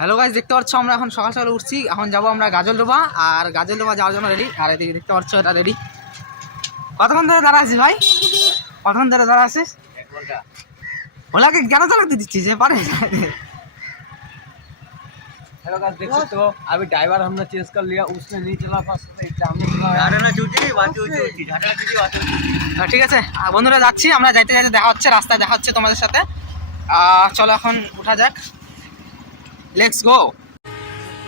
Hello guys, দেখতে পাচ্ছ আমরা এখন সকাল সকাল উঠছি। এখন যাবো আমরা গাজলডোবা, আর গাজলডোবা যাওয়ার জন্য রেডি। আর এদিকে দেখতে পাচ্ছ এটা রেডি। কতক্ষণ ধরে দাঁড়া আছিস ভাই? কতক্ষণ ধরে দাঁড়া আছিস? ওলাকে কেন চালাতে দিচ্ছিস? যে पारे। हेलो गाइस, देख सकते हो अभी ड्राइवर हमने चेंज कर लिया, उसने नहीं चला पास एग्जाम में झाड़ना चूटी बात चूटी झाड़ना चूटी बात ঠিক আছে বন্ধুরা, যাচ্ছি আমরা। যাইতে যাইতে দেখা হচ্ছে, রাস্তায় দেখা হচ্ছে তোমাদের সাথে। চলো এখন উঠা যাক, লেটস গো।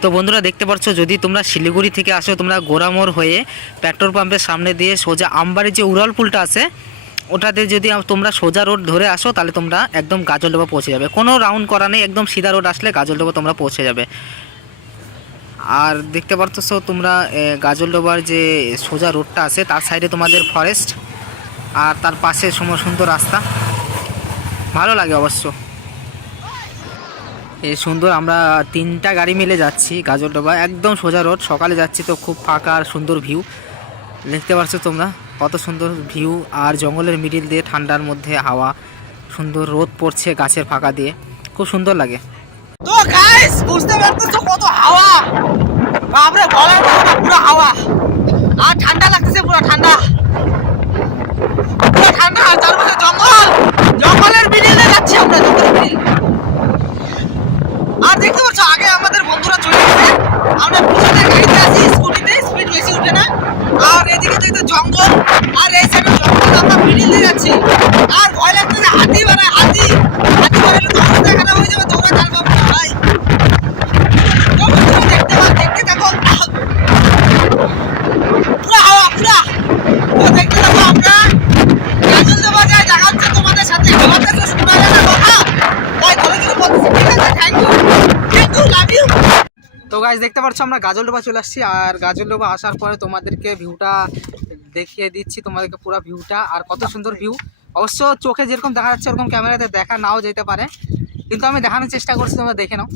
তো বন্ধুরা দেখতে পাচ্ছ, যদি তোমরা শিলিগুড়ি থেকে আসো, তোমরা গোরামোড় হয়ে পেট্রোল পাম্পের সামনে দিয়ে সোজা আমবাড়ির যে উড়াল পুলটা আছে ওটাতে যদি তোমরা সোজা রোড ধরে আসো, তাহলে তোমরা একদম গাজলডোবা পৌঁছে যাবে। কোনো রাউন্ড করা নেই, একদম সিধা রোড আসলে গাজলডোবা তোমরা পৌঁছে যাবে। আর দেখতে পাচ্ছ তোমরা গাজলডোবার যে সোজা রোডটা আছে তার সাইডে তোমাদের ফরেস্ট, আর তার পাশে সুন্দর রাস্তা, ভালো লাগে অবশ্য। এই সুন্দর আমরা 3টা গাড়ি মিলে যাচ্ছি গাজলডোবা, একদম সোজা রোড। সকালে যাচ্ছি তো খুব ফাঁকা আর সুন্দর ভিউ দেখতে পাচ্ছ তোমরা, কত সুন্দর ভিউ। আর জঙ্গলের মিডিল দিয়ে ঠান্ডার মধ্যে হাওয়া, সুন্দর রোদ পড়ছে গাছের ফাঁকা দিয়ে, খুব সুন্দর লাগে। তো গাইস বুঝতে পারতেছো কত হাওয়া, বাপরে বলার মতো না, পুরো হাওয়া। আর ঠান্ডা লাগতেছে, পুরো ঠান্ডা, পুরো ঠান্ডা। আর তার মধ্যে জঙ্গলের মিডিলে যাচ্ছি আমরা, জঙ্গলের মিডিল। আর দেখতে পাচ্ছ আগে আমাদের বন্ধুরা চলে গেছে, আমরা পিছনে গাড়িতে আছি, স্কুটিতে স্পিড বেশি উঠে না। আর এদিকে দেখতে জঙ্গল, আর এই সাইডে জঙ্গল, আমরা মিডিল দিয়ে যাচ্ছি। আর ভয় লাগতেছে, হাতি বানায়, হাতি বানালে তো অবস্থা খারাপ হয়ে যাবে, তোমরা জানবো না ভাই। তো বন্ধুরা দেখতে থাকো, পুরো হাওয়া পুরা। তো দেখতে থাকো, আমরা গাজলডোবা যাই, দেখা হচ্ছে তোমাদের সাথে। আমাদের তো শোনা যায় না কথা, তাই ধরে ধরে বলতেছি। ঠিক আছে, থ্যাংক ইউ, লাভ ইউ। তো গাইস দেখতে পাচ্ছ আমরা গাজলডোবা চলে আসছি। আর গাজলডোবা আসার পরে তোমাদেরকে ভিউটা দেখিয়ে দিচ্ছি, তোমাদেরকে পুরো ভিউটা। আর কত সুন্দর ভিউ, অবশ্য চোখে যেরকম দেখা যাচ্ছে ওরকম ক্যামেরাতে দেখা নাও যেতে পারে, কিন্তু আমি দেখানোর চেষ্টা করছি, তোমরা দেখে নাও।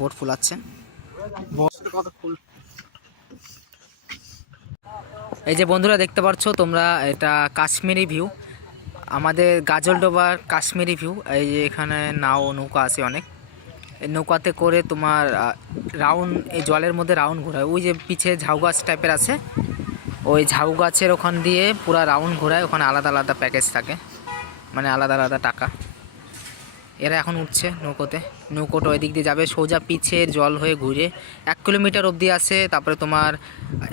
বোট ফুলাচ্ছে, কত ফুল। এই যে বন্ধুরা দেখতে পাচ্ছ তোমরা, এটা কাশ্মীরি ভিউ, আমাদের গাজলডোবার কাশ্মীরি ভিউ। এই যে এখানে নৌকা আছে অনেক, এই নৌকাতে করে তোমার রাউন্ড, এই জলের মধ্যে রাউন্ড ঘোরায়। ওই যে পিছে ঝাউ গাছ টাইপের আছে, ওই ঝাউ গাছের ওখান দিয়ে পুরা রাউন্ড ঘোরায়। ওখানে আলাদা আলাদা প্যাকেজ থাকে, মানে আলাদা আলাদা টাকা। এরা এখন উঠছে নৌকোতে, নৌকোটা ওই দিক দিয়ে যাবে সোজা, পিছের জল হয়ে ঘুরে 1 কিলোমিটার অবধি আসে। তারপরে তোমার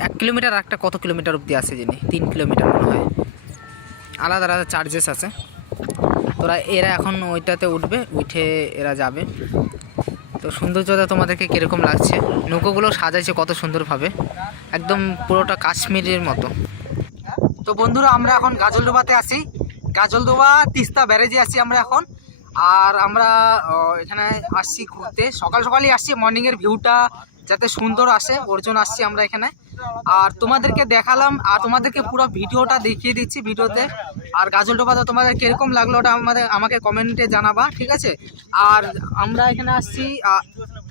1 কিলোমিটার, একটা কত কিলোমিটার অবধি আসে যিনি, 3 কিলোমিটার মনে হয়। আলাদা আলাদা চার্জেস আছে। তোরা এরা এখন ওইটাতে উঠবে, উঠে এরা যাবে। তো সৌন্দর্যটা তোমাদেরকে কীরকম লাগছে, নৌকোগুলো সাজাইছে কত সুন্দরভাবে, একদম পুরোটা কাশ্মীরের মতো। তো বন্ধুরা আমরা এখন গাজলডোবাতে আছি, গাজলডোবা তিস্তা ব্যারেজে আছি আমরা এখন। আর আমরা এখানে আসছি ঘুরতে, সকাল সকালই আসছি, মর্নিংয়ের ভিউটা যাতে সুন্দর আসে ওর জন্য আসছি আমরা এখানে। আর তোমাদেরকে দেখালাম, আর তোমাদেরকে পুরো ভিডিওটা দেখিয়ে দিচ্ছি ভিডিওতে। আর গাজলডোবাটা তোমাদের কীরকম লাগলো ওটা আমাকে কমেন্টে জানাবা, ঠিক আছে। আর আমরা এখানে আসছি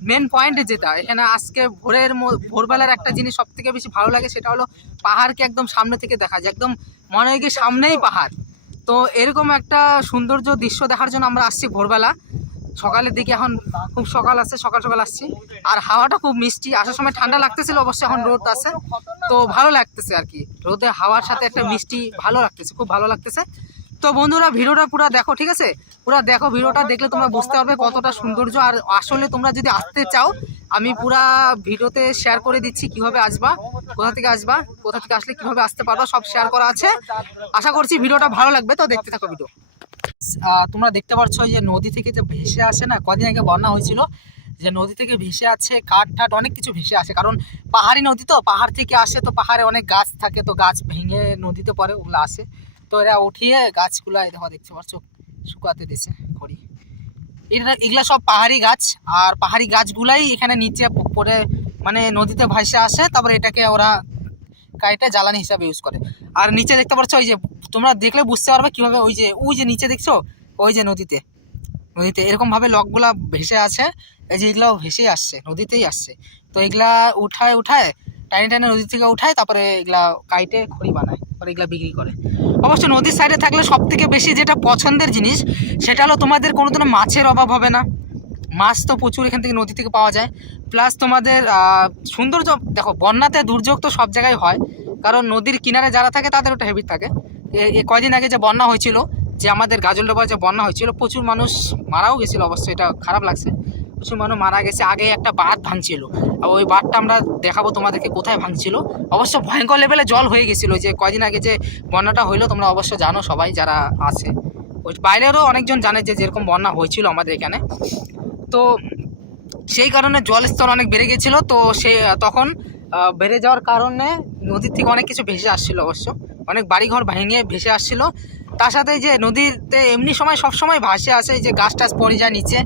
মেন পয়েন্টে, যেটা এখানে আজকে ভোরবেলার একটা জিনিস সব থেকে বেশি ভালো লাগে, সেটা হলো পাহাড়কে একদম সামনে থেকে দেখা যায়, একদম মনে হয় কি সামনেই পাহাড়। তো এরকম একটা সৌন্দর্য দৃশ্য দেখার জন্য আমরা আসছি ভোরবেলা, সকালের দিকে। এখন খুব সকাল আছে, সকাল সকাল আসছি। আর হাওয়াটা খুব মিষ্টি, আসার সময় ঠান্ডা লাগতেছিল অবশ্যই, এখন রোদ আছে তো ভালো লাগতেছে আর কি। রোদে হাওয়ার সাথে একটা মিষ্টি ভালো লাগতেছে, খুব ভালো লাগতেছে। তো বন্ধুরা ভিডিওটা পুরো দেখো, ঠিক আছে, পুরো দেখো। ভিডিওটা দেখলে তোমরা বুঝতে পারবে কতটা সৌন্দর্য। আর আসলে তোমরা যদি আসতে চাও, আমি পুরা ভিডিওতে শেয়ার করে দিচ্ছি কিভাবে আসবা, কোথা থেকে আসবা, কোথা থেকে আসলে কিভাবে আসতে পারবা, সব শেয়ার করা আছে। আশা করছি ভিডিওটা ভালো লাগবে, তো দেখতে থাকো ভিডিও। তোমরা দেখতে পাচ্ছ যে নদী থেকে যে ভেসে আসে না, কদিন আগে বন্যা হয়েছিল, যে নদী থেকে ভেসে আছে কাঠ ঠাট অনেক কিছু ভেসে আসে, কারণ পাহাড়ি নদী তো, পাহাড় থেকে আসে, তো পাহাড়ে অনেক গাছ থাকে, তো গাছ ভেঙে নদীতে পড়ে, ওগুলো আসে। তো এরা উঠিয়ে গাছগুলো দেখো, দেখতে পাচ্ছ শুকাতে দিছে খড়ি। এগুলা সব পাহাড়ি গাছ, আর পাহাড়ি গাছগুলাই এখানে নিচে পড়ে মানে নদীতে ভাসে আসে, তারপরে এটাকে ওরা কাইটে জ্বালানি হিসাবে ইউজ করে। আর নিচে দেখতে পাচ্ছ ওই যে, তোমরা দেখলে বুঝতে পারবে কিভাবে, ওই যে নিচে দেখছো, ওই যে নদীতে এরকম ভাবে লকগুলা ভেসে আছে, এই যে এগুলাও ভেসেই আসছে, নদীতেই আসছে। তো এগুলা উঠায় টাইনে টাইনে নদী থেকে উঠায়, তারপরে এগুলা কাইটে খড়ি বানায়, তারপরে এগুলা বিক্রি করে। অবশ্য নদীর সাইডে থাকলে সব থেকে বেশি যেটা পছন্দের জিনিস, সেটা হলো তোমাদের কোনোদিনও মাছের অভাব হবে না। মাছ তো প্রচুর এখান থেকে নদী থেকে পাওয়া যায়, প্লাস তোমাদের সৌন্দর্য দেখো, বন্যাতে দুর্যোগ তো সব জায়গায় হয়, কারণ নদীর কিনারে যারা থাকে তাদের ওটা হেবিট থাকে। কয়দিন আগে যে বন্যা হয়েছিল, যে আমাদের গাজলডোবায় যে বন্যা হয়েছিল, প্রচুর মানুষ মারাও গেছিলো, অবশ্যই এটা খারাপ লাগছে, প্রচুর মানুষ মারা গেছে। আগে একটা বাঁধ ভাঙছিল, আর ওই বাঁধটা আমরা দেখাবো তোমাদেরকে কোথায় ভাঙছিল। অবশ্য ভয়ঙ্কর লেভেলে জল হয়ে গেছিলো, যে কয়দিন আগে যে বন্যাটা হইলো, তোমরা অবশ্য জানো সবাই যারা আছে, ওই বাইরেরও অনেকজন জানে যে যেরকম বন্যা হয়েছিল আমাদের এখানে। তো সেই কারণে জলস্তর অনেক বেড়ে গেছিলো, তো সে তখন বেড়ে যাওয়ার কারণে নদীর থেকে অনেক কিছু ভেসে আসছিল, অবশ্য অনেক বাড়িঘর ভেঙে ভেসে আসছিল। তার সাথে যে নদীতে এমনি সময় সব সময় ভাসে আসে, যে গাছ টাছ পড়ে যায় নিচে,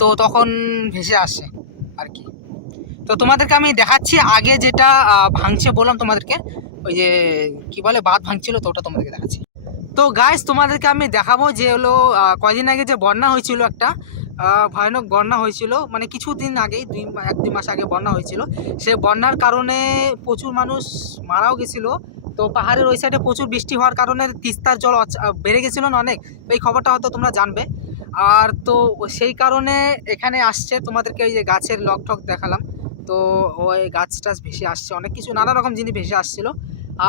তো তখন ভেসে আসে আর কি। তো তোমাদেরকে আমি দেখাচ্ছি আগে যেটা ভাঙছে বললাম তোমাদেরকে, ওই যে কি বলে বাঁধ ভাঙছিল, তো ওটা তোমাদেরকে দেখাচ্ছি। তো গাইস তোমাদেরকে আমি দেখাবো যে হলো কয়দিন আগে যে বন্যা হয়েছিল, একটা ভয়ানক বন্যা হয়েছিল, মানে কিছুদিন আগেই, এক দুই মাস আগে বন্যা হয়েছিল। সে বন্যার কারণে প্রচুর মানুষ মারাও গেছিলো। তো পাহাড়ের ওই সাইডে প্রচুর বৃষ্টি হওয়ার কারণে তিস্তার জল বেড়ে গেছিলো না অনেক, এই খবরটা হয়তো তোমরা জানবে। আর তো সেই কারণে এখানে আসছে, তোমাদেরকে এই যে গাছের লক ঠক দেখালাম, তো ওই গাছ টাছ ভেসে আসছে, অনেক কিছু নানা রকম জিনিস ভেসে আসছিল।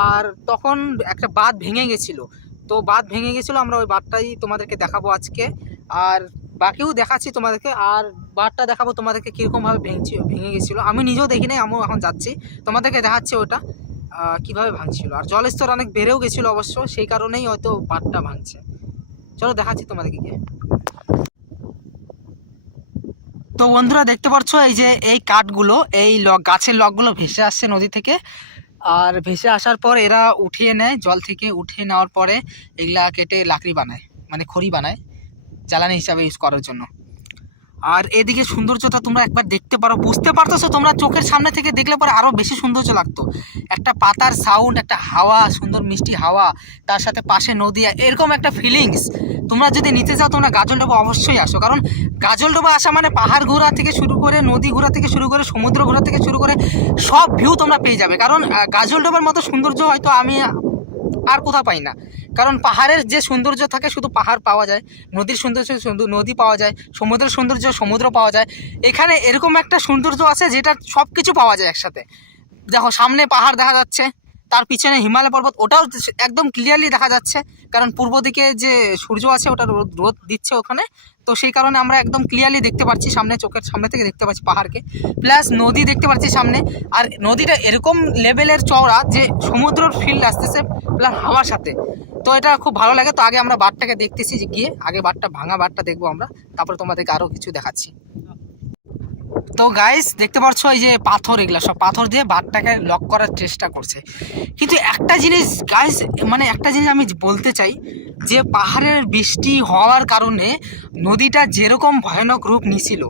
আর তখন একটা বাঁধ ভেঙে গেছিলো, তো বাঁধ ভেঙে গেছিলো, আমরা ওই বাঁধটাই তোমাদেরকে দেখাবো আজকে, আর বাকিও দেখাচ্ছি তোমাদেরকে। আর বাঁধটা দেখাবো তোমাদেরকে কীরকমভাবে ভেঙে গেছিলো, আমি নিজেও দেখি নাই, আমিও এখন যাচ্ছি, তোমাদেরকে দেখাচ্ছি ওটা কীভাবে ভাঙছিল। আর জলস্তর অনেক বেড়েও গেছিলো, অবশ্য সেই কারণেই হয়তো বাঁধটা ভাঙছে। চলো দেখাচ্ছি তোমাদেরকে গিয়ে। তো বন্ধুরা দেখতে পাচ্ছ এই যে এই কাঠগুলো, এই গাছের লকগুলো ভেসে আসছে নদী থেকে, আর ভেসে আসার পর এরা উঠিয়ে নেয়, জল থেকে উঠিয়ে নেওয়ার পরে এগুলা কেটে লাকড়ি বানায়, মানে খড়ি বানায় জ্বালানি হিসাবে ইউজ করার জন্য। আর এদিকে সৌন্দর্যটা তোমরা একবার দেখতে পারো, বুঝতে পারতেছো তোমরা, চোখের সামনে থেকে দেখলে পরে আরও বেশি সৌন্দর্য লাগতো। একটা পাতার সাউন্ড, একটা হাওয়া, সুন্দর মিষ্টি হাওয়া, তার সাথে পাশে নদী, এরকম একটা ফিলিংস। তোমরা যদি নিতে চাও তোমরা গাজলডোবা অবশ্যই আসো, কারণ গাজলডোবা আসা মানে পাহাড় ঘোরা থেকে শুরু করে, নদী ঘোরা থেকে শুরু করে, সমুদ্র ঘোরা থেকে শুরু করে সব ভিউ তোমরা পেয়ে যাবে। কারণ গাজলডোবার মতো সৌন্দর্য হয়তো আমি আর কোথাও পাই না, কারণ পাহাড়ের যে সৌন্দর্য থাকে শুধু পাহাড় পাওয়া যায়, নদীর সৌন্দর্য নদী পাওয়া যায়, সমুদ্রের সৌন্দর্য সমুদ্র পাওয়া যায়। এখানে এরকম একটা সৌন্দর্য আছে যেটা সব কিছু পাওয়া যায় একসাথে। দেখো সামনে পাহাড় দেখা যাচ্ছে, তার পিছনে হিমালয় পর্বত, ওটাও একদম ক্লিয়ারলি দেখা যাচ্ছে, কারণ পূর্ব দিকে যে সূর্য আছে ওটা রোদ দিচ্ছে ওখানে, তো সেই কারণে আমরা একদম ক্লিয়ারলি দেখতে পাচ্ছি, সামনে চোখের সামনে থেকে দেখতে পাচ্ছি পাহাড়কে, প্লাস নদী দেখতে পাচ্ছি সামনে। আর নদীটা এরকম লেভেলের চওড়া যে সমুদ্রের ফিল্ড আসতেছে প্লাস হাওয়ার সাথে, তো এটা খুব ভালো লাগে। তো আগে আমরা বাঁধটাকে দেখতেছি, যে গিয়ে আগে বাঁধটা, ভাঙা বাঁধটা দেখবো আমরা, তারপরে তোমাদেরকে আরও কিছু দেখাচ্ছি। তো গাইস দেখতে পাচ্ছ এই যে পাথর, এগুলা সব পাথর দিয়ে বাঁধটাকে লক করার চেষ্টা করছে। কিন্তু একটা জিনিস গাইস, মানে একটা জিনিস আমি বলতে চাই, যে পাহাড়ের বৃষ্টি হওয়ার কারণে নদীটা যেরকম ভয়ানক রূপ নিছিল,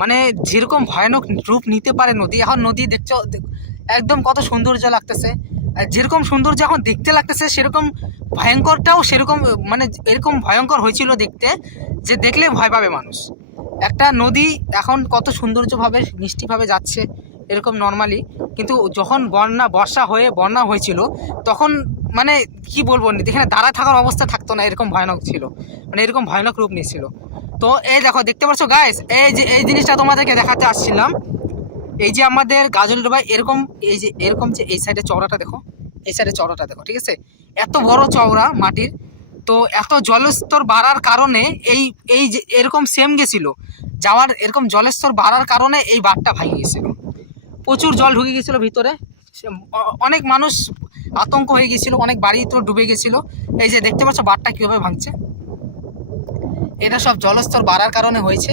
মানে যেরকম ভয়ানক রূপ নিতে পারে নদী, এখন নদী দেখছো একদম কত সৌন্দর্য লাগতেছে, যেরকম সৌন্দর্য এখন দেখতে লাগতেছে সেরকম ভয়ঙ্করটাও সেরকম, মানে এরকম ভয়ঙ্কর হয়েছিল দেখতে, যে দেখলে ভয় পাবে মানুষ। একটা নদী এখন কত সৌন্দর্যভাবে মিষ্টিভাবে যাচ্ছে এরকম নর্মালি, কিন্তু যখন বর্ষা হয়ে বন্যা হয়েছিল তখন মানে কি বলবো, এখানে দাঁড়ায় থাকার অবস্থা থাকতো না, এরকম ভয়ানক ছিল, মানে এরকম ভয়ানক রূপ নিয়েছিল। তো এই দেখো দেখতে পাচ্ছ গাইস, এই যে এই জিনিসটা তোমাদেরকে দেখাতে আসছিলাম, এই যে আমাদের গাজলডোবায় এরকম, এই যে এরকম যে এই সাইডে চওড়াটা দেখো, এই সাইডে চওড়াটা দেখো, ঠিক আছে, এত বড় চওড়া মাটির। তো এত জলস্তর বাড়ার কারণে এই যে এরকম সেম গেছিল যাওয়ার, এরকম জলস্তর বাড়ার কারণে এই বাঁধটা ভেঙে গেছিল, প্রচুর জল ঢুকে গেছিলো ভিতরে, অনেক মানুষ আতঙ্ক হয়ে গেছিলো, অনেক বাড়ি তো ডুবে গেছিলো। এই যে দেখতে পাচ্ছ বাঁধটা কীভাবে ভাঙছে, এটা সব জলস্তর বাড়ার কারণে হয়েছে।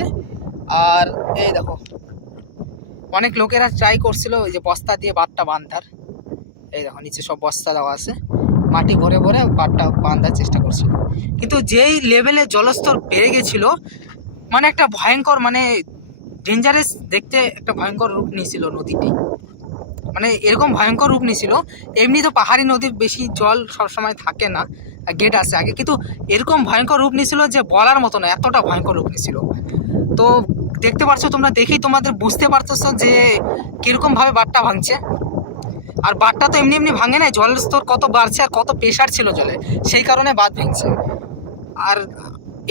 আর এই দেখো অনেক লোকেরা ট্রাই করছিল ওই যে বস্তা দিয়ে বাঁধটা বাঁধার। এই দেখো নিচে সব বস্তা দেওয়া আছে, মাটি ভরে ভরে বাঁধটা বাঁধার চেষ্টা করছিল, কিন্তু যেই লেভেলে জলস্তর বেড়ে গেছিল মানে একটা ভয়ঙ্কর মানে ডেঞ্জারাস দেখতে একটা ভয়ঙ্কর রূপ নিয়েছিল নদীটি। মানে এরকম ভয়ঙ্কর রূপ নিয়েছিল, এমনি তো পাহাড়ি নদীর বেশি জল সবসময় থাকে না, গেট আছে আগে, কিন্তু এরকম ভয়ঙ্কর রূপ নিয়েছিল যে বলার মতো না, এতটা ভয়ঙ্কর রূপ নিয়েছিল। তো দেখতে পারছো তোমরা, দেখেই তোমাদের বুঝতে পারতেছো যে কীরকমভাবে বাঁধটা ভাঙছে। আর বাঁধটা তো এমনি এমনি ভাঙে না, জলের স্তর কত বাড়ছে আর কত প্রেশার ছিল জলে, সেই কারণে বাঁধ ভেঙছে। আর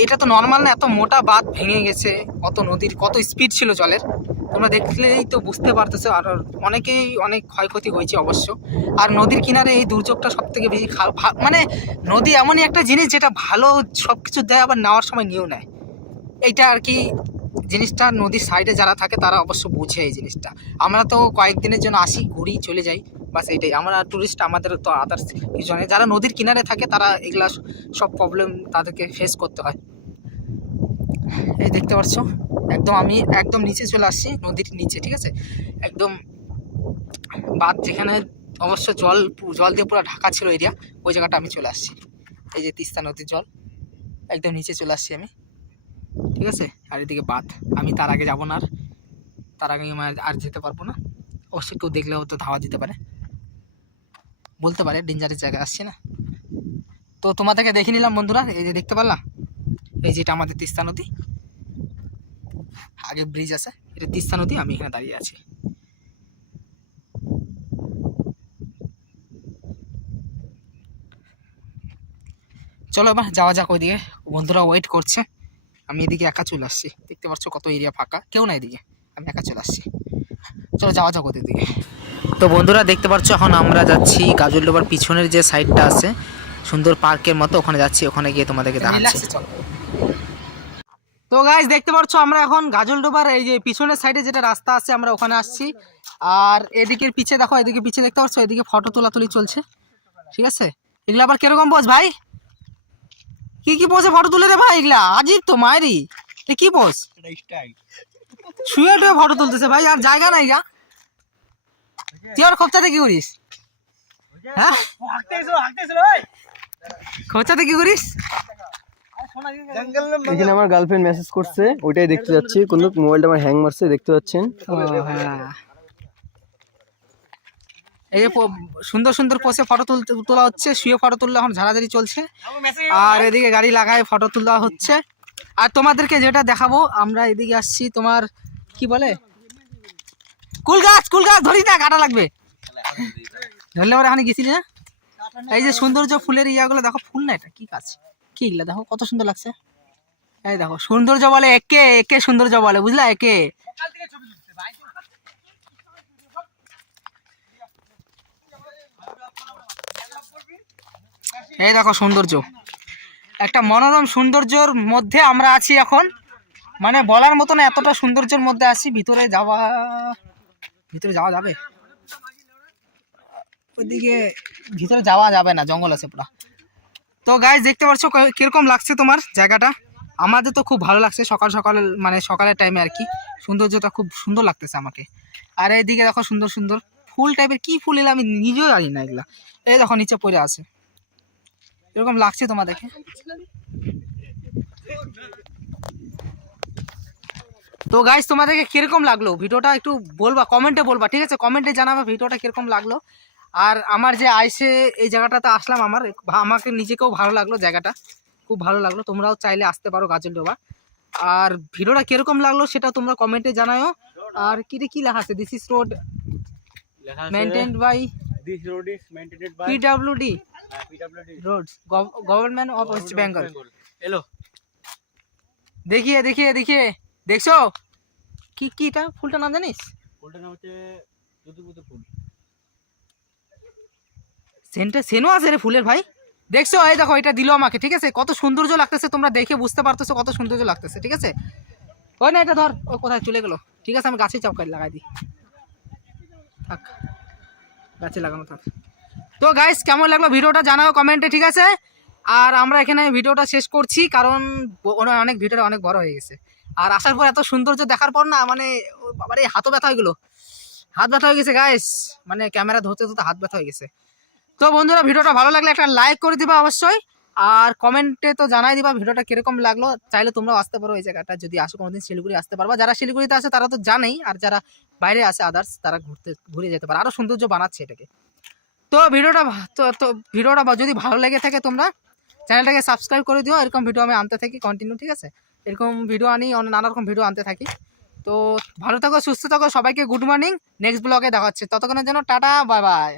এটা তো নর্মাল না, এত মোটা বাঁধ ভেঙে গেছে, কত নদীর কত স্পিড ছিল জলের, তোমরা দেখলেই তো বুঝতে পারতেছো। আর অনেকেই অনেক ক্ষয়ক্ষতি হয়েছে অবশ্য। আর নদীর কিনারে এই দুর্যোগটা সব থেকে বেশি মানে নদী এমনই একটা জিনিস যেটা ভালো সব কিছু দেয়, আবার নেওয়ার সময় নিয়েও নেয়। এইটা আর কি জিনিসটা নদীর সাইডে যারা থাকে তারা অবশ্য বুঝে এই জিনিসটা। আমরা তো কয়েকদিনের জন্য আসি, ঘুরি, চলে যাই, বাস এইটাই। আমরা টুরিস্ট, আমাদের তো আদার্স কিছু নেই। যারা নদীর কিনারে থাকে তারা এগুলা সব প্রবলেম তাদেরকে ফেস করতে হয়। এই দেখতে পাচ্ছ একদম আমি একদম নিচে চলে আসছি, নদীর নিচে, ঠিক আছে, একদম বাঁধ যেখানে অবশ্য জল জল দিয়ে পুরো ঢাকা ছিল এরিয়া, ওই জায়গাটা আমি চলে আসছি। এই যে তিস্তা নদীর জল, একদম নিচে চলে আসছি আমি, ঠিক আছে। আর এদিকে বাঁধ, আমি তার আগে যাবো না, আর তার আগে আমি আর যেতে পারবো না। অবশ্যই কেউ দেখলেও তো ধাওয়া দিতে পারে, বলতে পারে ডেঞ্জারাস জায়গায় আসছি না। তো তোমাদেরকে দেখে নিলাম বন্ধুরা, এই যে দেখতে পারলাম, এই যেটা আমাদের তিস্তা নদী, আগে ব্রিজ আছে, এটা তিস্তা নদী, আমি এখানে দাঁড়িয়ে আছি। চলো এবার যাওয়া যাক ওইদিকে, বন্ধুরা ওয়েট করছে। আমি এদিকে একা চলে আসছি, দেখতে পাচ্ছ কত এরিয়া ফাঁকা, কেউ না এদিকে, আমি একা চলে আসছি। চলো যাওয়া যাক ওদের দিকে। তো বন্ধুরা দেখতে পাচ্ছ এখন আমরা যাচ্ছি গাজলডোবার পিছনের যে সাইডটা আছে সুন্দর পার্কের মতো, ওখানে যাচ্ছি, ওখানে গিয়ে তোমাদেরকে দেখাচ্ছি। তো গাইস দেখতে পাচ্ছ আমরা এখন গাজলডোবার এই যে পিছনের সাইডে যেটা রাস্তা আছে আমরা ওখানে আসছি। আর এদিকের পিছে দেখো, এদিকে পিছে দেখতে পাচ্ছ, এদিকে ফটো তোলাতুলি চলছে, ঠিক আছে। এগুলো আবার কিরকম পোজ ভাই, কি কি পোজে ফটো তুলে রে ভাই, এগুলা আজিব তো মায়েরি, কি পোজ, শুয়ে টুয়ে ফটো তুলতেছে ভাই, আর জায়গা নাই গা। তুই আর খোঁচাতে কি করিস, হ্যাঁ খোঁচাতে কি করিস? এখানে আমার গার্লফ্রেন্ড মেসেজ করছে, ওইটাই দেখতে যাচ্ছি। কোন মোবাইলটা আমার হ্যাং মারছে, দেখতে পাচ্ছেন। হ্যাঁ, এই যে সুন্দর সুন্দর পোজে ফটো তোলা হচ্ছে, শুয়ে ফটো তুললে এখন ঝাড়াঝাড়ি চলছে, আর এদিকে গাড়ি লাগায় ফটো তোলা হচ্ছে। আর তোমাদেরকে যেটা দেখাবো, আমরা এদিকে আসছি তোমার কি বলে কুল গাছ, কুল গাছ ধরিস না, কাটা লাগবে, ধরলে পরে এখানে গেছিলি না। এই যে সৌন্দর্য ফুলের ইয়াগুলো দেখো, ফুল না এটা কি গাছ, কি এগুলা দেখো কত সুন্দর লাগছে। এই দেখো সৌন্দর্য বলে, একে একে সৌন্দর্য বলে, বুঝলা, একে। এই দেখো সৌন্দর্য, একটা মনোরম সৌন্দর্যর মধ্যে আমরা আছি এখন, মানে বলার মতো না, এতটা সৌন্দর্যের মধ্যে আছি। ভিতরে যাওয়া যাবে, ওইদিকে ভিতরে যাওয়া যাবে না, জঙ্গল আছে পুরা। তো গাইস দেখতে পাচ্ছ কিরকম লাগছে তোমার জায়গাটা, আমাদের তো খুব ভালো লাগছে, সকাল সকাল মানে সকালের টাইমে আর কি, সৌন্দর্যটা খুব সুন্দর লাগতেছে আমাকে। আর এইদিকে দেখো সুন্দর সুন্দর ফুল টাইপের, কি ফুল এগুলো আমি নিজেও জানি না এগুলা, এই দেখো নিচে পড়ে আছে, এরকম লাগছে তোমাদেরকে। তো গাইস তোমাদেরকে কিরকম লাগলো ভিডিওটা একটু বলবা, কমেন্টে বলবা, ঠিক আছে, কমেন্টে জানাবা ভিডিওটা কিরকম লাগলো। আর আমার যে আইসে এই জায়গাটাতে আসলাম, আমাকে নিজেকেও ভালো লাগলো, জায়গাটা খুব ভালো লাগলো। তোমরাও চাইলে আসতে পারো গাজলডোবা। আর ভিডিওটা কিরকম লাগলো সেটা তোমরা কমেন্টে জানাও। আর কি লেখা আছে, this is road maintained by PWD roads government of West Bengal. এলো দেখিয়ে দেখছো কি এটা ফুলটার নাম জানিস? ফুলটার নাম হচ্ছে যদুপুত্র ফুল। সেনও আছে রে ফুলের ভাই, দেখছো? এই দেখো এটা দিল আমাকে, ঠিক আছে, কত সৌন্দর্য লাগতেছে, তোমরা দেখে বুঝতে পারতেছো কত সৌন্দর্য লাগতেছে, ঠিক আছে। ওই না এটা ধর, ও কোথায় চলে গেল, ঠিক আছে আমি গাছে চাপকাই লাগাই দিই, থাক গাছে লাগানো থাক। তো গাইস কেমন লাগলো ভিডিওটা জানাও কমেন্টে, ঠিক আছে। আর আমরা এখানে ভিডিওটা শেষ করছি, কারণ অনেক ভিডিওটা অনেক বড় হয়ে গেছে। আর আসার পর এত সৌন্দর্য দেখার পর না মানে আবার এই হাতও ব্যথা হয়ে গেলো, হাত ব্যথা হয়ে গেছে গাইস, মানে ক্যামেরা ধরতে ধরতে হাত ব্যথা হয়ে গেছে। তো বন্ধুরা ভিডিওটা ভালো লাগলে একটা লাইক করে দিবা অবশ্যই, আর কমেন্টে তো জানাই দিবা ভিডিওটা কিরকম লাগলো। চাইলে তোমরাও আসতে পারো এই জায়গাটা, যদি আসো কোনোদিন শিলিগুড়ি আসতে পারবা। যারা শিলিগুড়িতে আছে তারা তো জানেই, আর যারা বাইরে আছে আদার্স তারা ঘুরে যেতে পারে, আরো সৌন্দর্য বানাচ্ছে এটাকে। তো ভিডিওটা যদি ভালো লেগে থাকে তোমরা চ্যানেলটাকে সাবস্ক্রাইব করে দিও, এরকম ভিডিও আমি আনতে থাকি কন্টিনিউ, ঠিক আছে? এরকম ভিডিও আনি, নানা রকম ভিডিও আনতে থাকি। তো ভালো থাকো, সুস্থ থাকো, সবাইকে গুড মর্নিং, নেক্সট ব্লগে দেখা হচ্ছে, ততক্ষণের জন্য টাটা, বাই বাই।